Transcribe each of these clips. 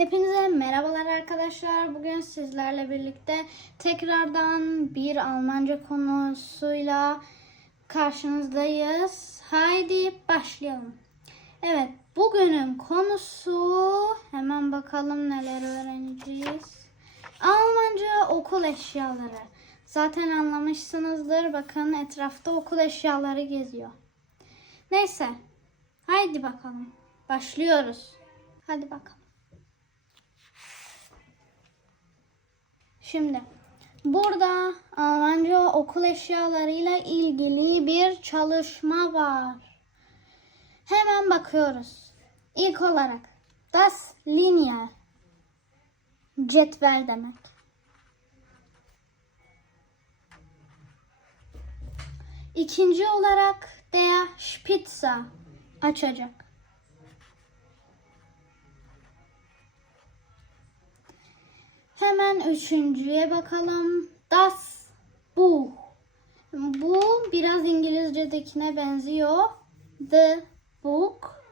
Hepinize merhabalar arkadaşlar. Bugün sizlerle birlikte tekrardan bir Almanca konusuyla karşınızdayız. Haydi başlayalım. Evet, bugünün konusu hemen bakalım neler öğreneceğiz. Almanca okul eşyaları. Zaten anlamışsınızdır. Bakın etrafta okul eşyaları geziyor. Neyse. Haydi bakalım. Başlıyoruz. Hadi bakalım. Şimdi burada Almanca okul eşyalarıyla ilgili bir çalışma var. Hemen bakıyoruz. İlk olarak das Lineal cetvel demek. İkinci olarak der Spitzer açacak. Hemen üçüncüye bakalım. Das Buch. Bu biraz İngilizce'dekine benziyor. The book.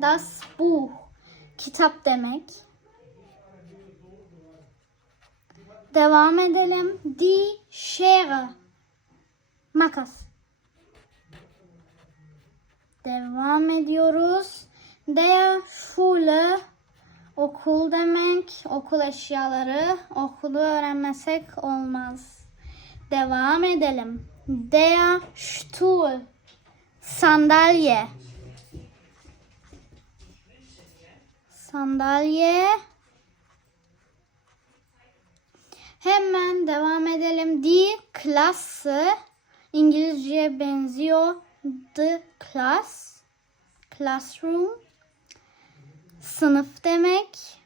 Das Buch. Kitap demek. Devam edelim. Die Schere. Makas. Devam ediyoruz. Der Schule okul demek, okul eşyaları, okulu öğrenmesek olmaz. Devam edelim. Der Stuhl sandalye. Sandalye. Hemen devam edelim. Die Klasse İngilizceye benziyor. The class. Classroom. Sınıf demek.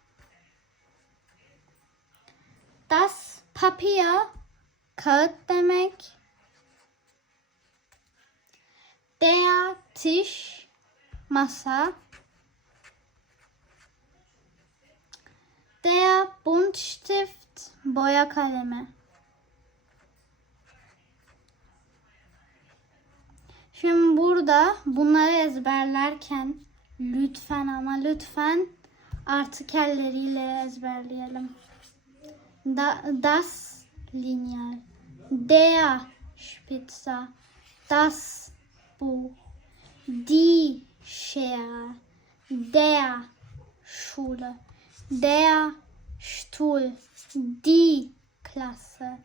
Das Papier. Kağıt demek. Der Tisch. Masa. Der Buntstift. Boya kalemi. Şimdi burada bunları ezberlerken lütfen ama lütfen artikelleriyle ezberleyelim. Da, das Lineal, der Spitzer, das Buch, die Schere, der Schule, der Stuhl, die Klasse,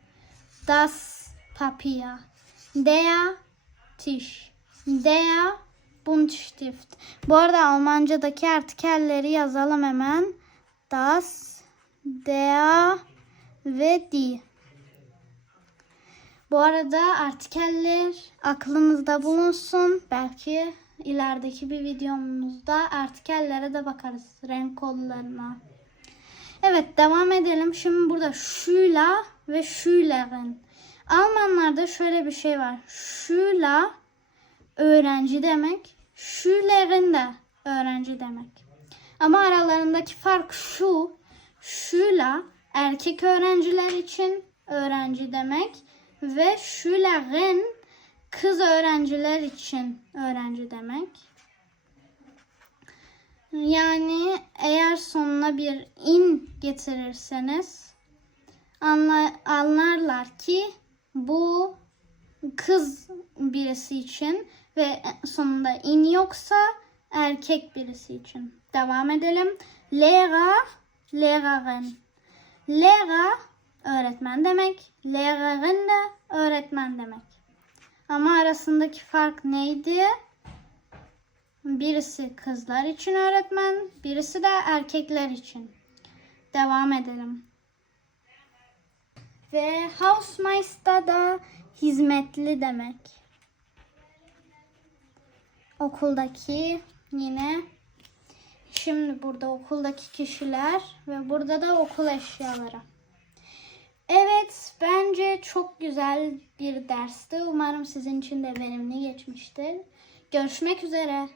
das Papier, der Tisch. Der Buntstift. Bu arada Almanca'daki artikelleri yazalım hemen. Das, der ve die. Bu arada artikeller aklınızda bulunsun. Belki ilerideki bir videomuzda artikellere de bakarız. Renk kodlarına. Evet devam edelim. Şimdi burada Schüler ve Schülerin. Almanlarda şöyle bir şey var. Schüler öğrenci demek. Schülerin de öğrenci demek. Ama aralarındaki fark şu. Schüler erkek öğrenciler için öğrenci demek ve Schülerin kız öğrenciler için öğrenci demek. Yani eğer sonuna bir in getirirseniz anla, anlarlar ki bu kız birisi için ve sonunda in yoksa erkek birisi için. Devam edelim. Lehrer, Lehrerin. Lehrer öğretmen demek. Lehrerin de öğretmen demek. Ama arasındaki fark neydi? Birisi kızlar için öğretmen, birisi de erkekler için. Devam edelim. Ve Hausmeister da hizmetli demek. Okuldaki yine şimdi burada okuldaki kişiler ve burada da okul eşyaları. Evet bence çok güzel bir dersti. Umarım sizin için de verimli geçmiştir. Görüşmek üzere.